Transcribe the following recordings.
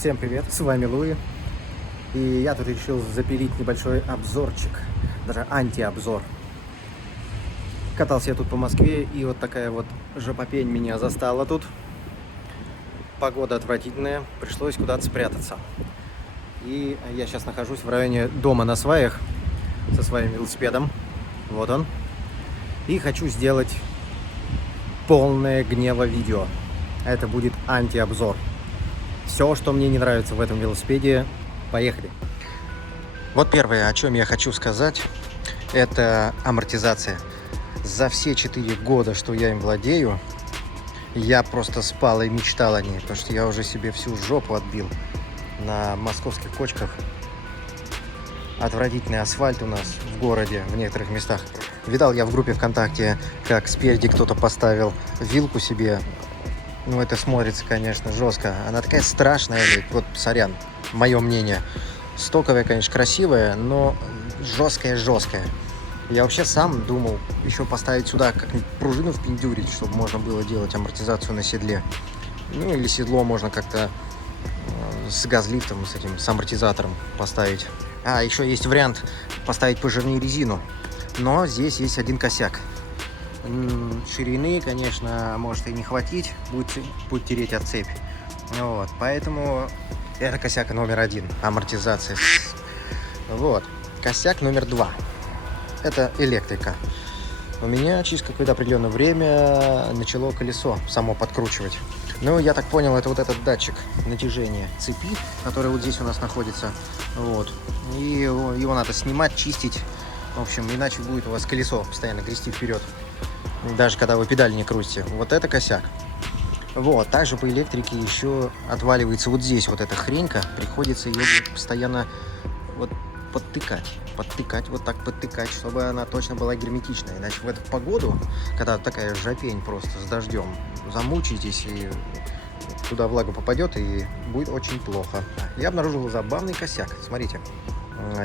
Всем привет, с вами Луи. И я тут решил запилить небольшой обзорчик, даже антиобзор. Катался я тут по Москве, и вот такая вот жопопень меня застала тут. Погода отвратительная, пришлось куда-то спрятаться. И я сейчас нахожусь в районе дома на сваях со своим велосипедом. Вот он. И хочу сделать полное гнева видео. Это будет антиобзор. Все, что мне не нравится в этом велосипеде, поехали. Вот первое, о чем я хочу сказать, это амортизация. За все 4 года, что я им владею, я просто спал и мечтал о ней, потому что я уже себе всю жопу отбил на московских кочках. Отвратительный асфальт у нас в городе, в некоторых местах. Видал я в группе ВКонтакте, как спереди кто-то поставил вилку себе. Ну, это смотрится, конечно, жестко. Она такая страшная, вот, сорян, мое мнение. Стоковая, конечно, красивая, но жесткая. Я вообще сам думал еще поставить сюда как-нибудь пружину впендюрить, чтобы можно было делать амортизацию на седле. Ну, или седло можно как-то с газлифтом, с этим, с амортизатором поставить. А, еще есть вариант поставить пожирнее резину. Но здесь есть один косяк. Ширины, конечно, может и не хватить, будет тереть от цепи. Вот, поэтому это косяк номер 1, амортизация. Вот, косяк номер 2, это электрика. У меня через какое-то определенное время начало колесо само подкручивать. Ну, я так понял, это вот этот датчик натяжения цепи, который вот здесь у нас находится. Вот, и его надо снимать, чистить. В общем, иначе будет у вас колесо постоянно грести вперед. Даже когда вы педаль не крутите. Вот это косяк. Вот. Также по электрике еще отваливается вот здесь вот эта хренька. Приходится ее постоянно вот подтыкать, вот так подтыкать, чтобы она точно была герметичная. Иначе в эту погоду, когда такая жопень просто с дождем, замучаетесь и туда влага попадет, и будет очень плохо. Я обнаружил забавный косяк. Смотрите.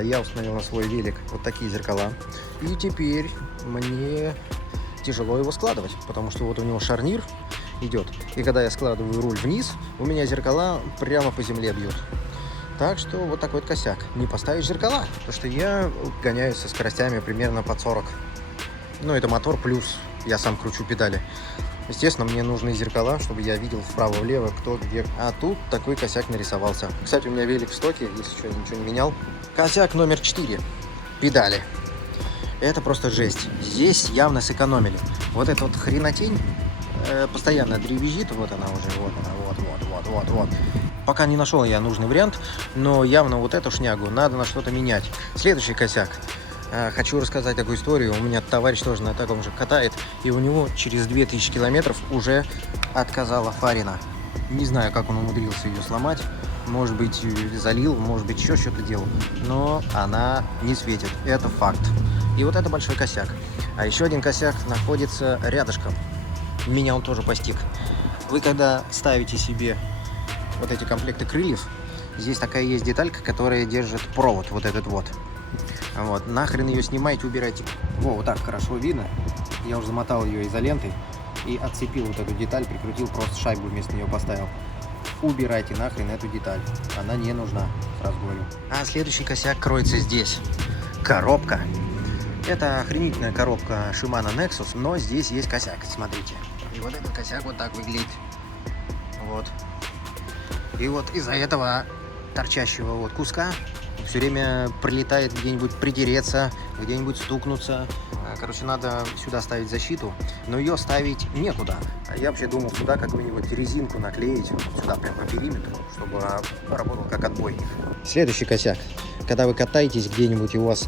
Я установил на свой велик вот такие зеркала. И теперь мне тяжело его складывать, потому что вот у него шарнир идет. И когда я складываю руль вниз, у меня зеркала прямо по земле бьют. Так что вот такой вот косяк. Не поставить зеркала, потому что я гоняюсь со скоростями примерно под 40. Ну, это мотор плюс я сам кручу педали. Естественно, мне нужны зеркала, чтобы я видел вправо-влево, кто где. А тут такой косяк нарисовался. Кстати, у меня велик в стоке, если что, ничего не менял. Косяк номер 4. Педали. Это просто жесть. Здесь явно сэкономили. Вот эта вот хренотень постоянно дребезжит. Вот она уже, вот. Пока не нашел я нужный вариант, но явно вот эту шнягу надо на что-то менять. Следующий косяк. Хочу рассказать такую историю. У меня товарищ тоже на таком же катает, и у него через 2000 километров уже отказала фарина. Не знаю, как он умудрился ее сломать. Может быть, залил, может быть, еще что-то делал. Но она не светит. Это факт. И вот это большой косяк. А еще один косяк находится рядышком. Меня он тоже постиг. Вы когда ставите себе вот эти комплекты крыльев, здесь такая есть деталька, которая держит провод, вот этот вот. Вот, нахрен ее снимайте, убирайте. Во, вот так хорошо видно. Я уже замотал ее изолентой и отцепил вот эту деталь, прикрутил, просто шайбу вместо нее поставил. Убирайте нахрен эту деталь. Она не нужна, сразу говорю. А следующий косяк кроется здесь. Коробка. Это охренительная коробка Shimano Nexus, но здесь есть косяк, смотрите. И вот этот косяк вот так выглядит. Вот. И вот из-за этого торчащего вот куска все время прилетает где-нибудь притереться, где-нибудь стукнуться. Короче, надо сюда ставить защиту, но ее ставить некуда. Я вообще думал сюда какую-нибудь резинку наклеить, сюда прям по периметру, чтобы работал как отбойник. Следующий косяк. Когда вы катаетесь где-нибудь, и у вас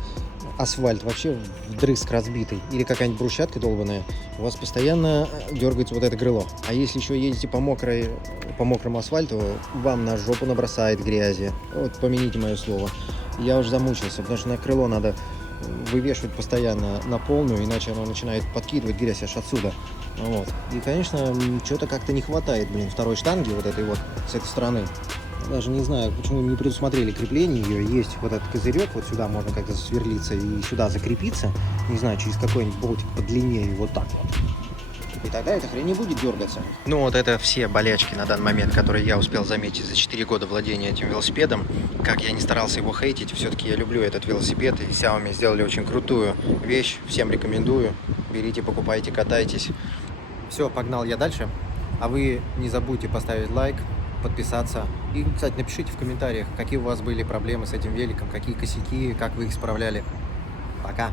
асфальт вообще вдрызг разбитый, или какая-нибудь брусчатка долбаная, у вас постоянно дергается вот это крыло. А если еще едете по мокрому асфальту, вам на жопу набросает грязи. Вот помяните мое слово. Я уже замучился, потому что на крыло надо вывешивать постоянно на полную, иначе оно начинает подкидывать грязь аж отсюда. Вот. И, конечно, что-то как-то не хватает, второй штанги вот этой вот с этой стороны. Даже не знаю, почему не предусмотрели крепление ее. Есть вот этот козырек, вот сюда можно как-то засверлиться и сюда закрепиться. Не знаю, через какой-нибудь болтик подлиннее, вот так вот. И тогда эта хрень не будет дергаться. Ну вот это все болячки на данный момент, которые я успел заметить за 4 года владения этим велосипедом. Как я не старался его хейтить, все-таки я люблю этот велосипед. И Xiaomi сделали очень крутую вещь. Всем рекомендую. Берите, покупайте, катайтесь. Все, погнал я дальше. А вы не забудьте поставить лайк, подписаться. И, кстати, напишите в комментариях, какие у вас были проблемы с этим великом, какие косяки, как вы их справляли. Пока.